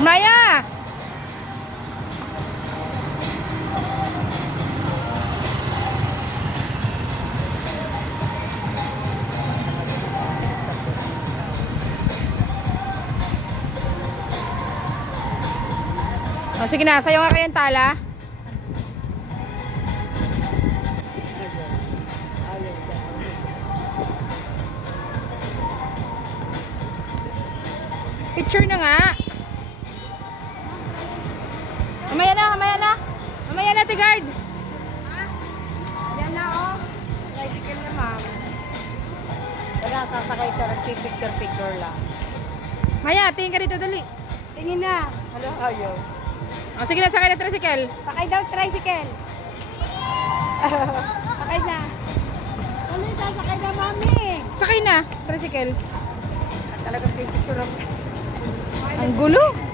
Maya! O, sige na, sayo nga kayong tala. Picture na nga. Mamaya na, mamaya na. Mamaya na, Tigard. Yan na oh. Tricycle na ma'am. Wala, sasakay ka. Nagpipicture-picture lang. Maya, tingin ka dito, dali. Tingin na. Hala, ayaw. O, sige na, sakay na tricycle. Sakay daw tricycle. Sakay na. Ano yung sasakay na mami? Sakay na, tricycle. Talagang picture lang. Ang gulo.